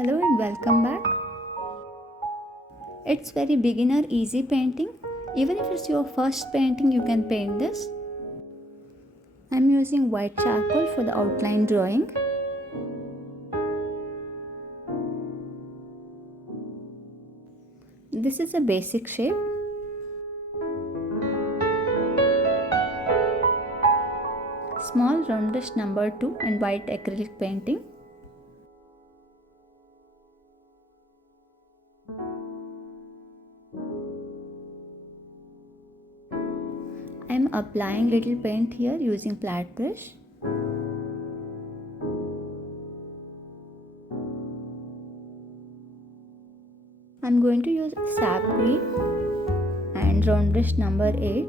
Hello and welcome back. It's very beginner easy painting. Even if it's your first painting, you can paint this. I'm using white charcoal for the outline drawing. This is a basic shape. Small roundish number 2 and white acrylic painting. I am applying little paint here using flat brush. I am going to use sap green and roundish number 8.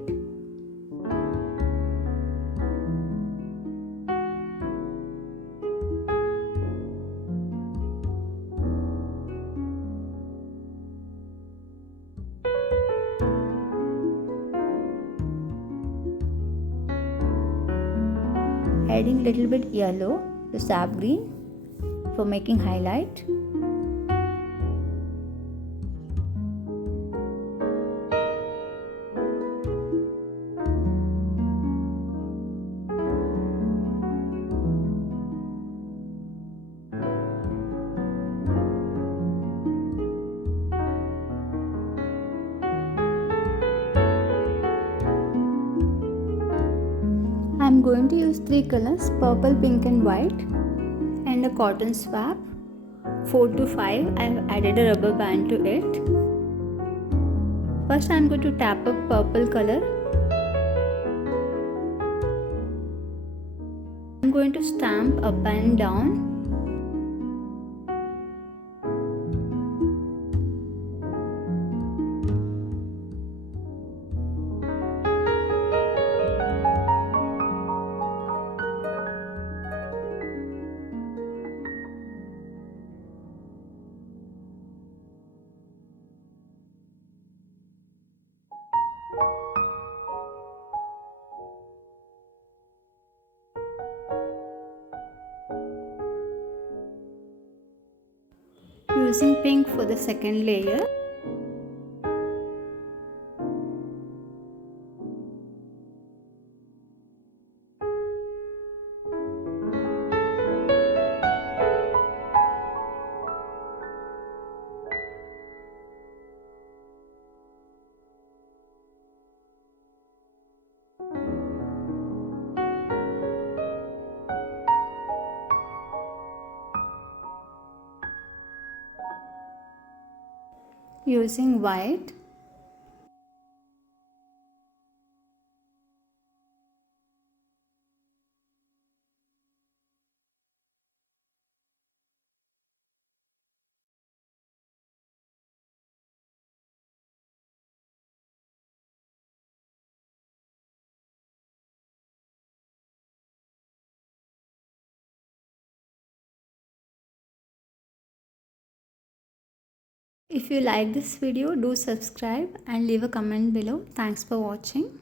Adding little bit yellow to sap green for making highlight. I am going to use 3 colors, purple, pink and white, and a cotton swab. 4 to 5, I have added a rubber band to it. First I am going to tap up purple color. I am going to stamp up and down. Using pink for the second layer. Using white. If you like this video, do subscribe and leave a comment below. Thanks for watching.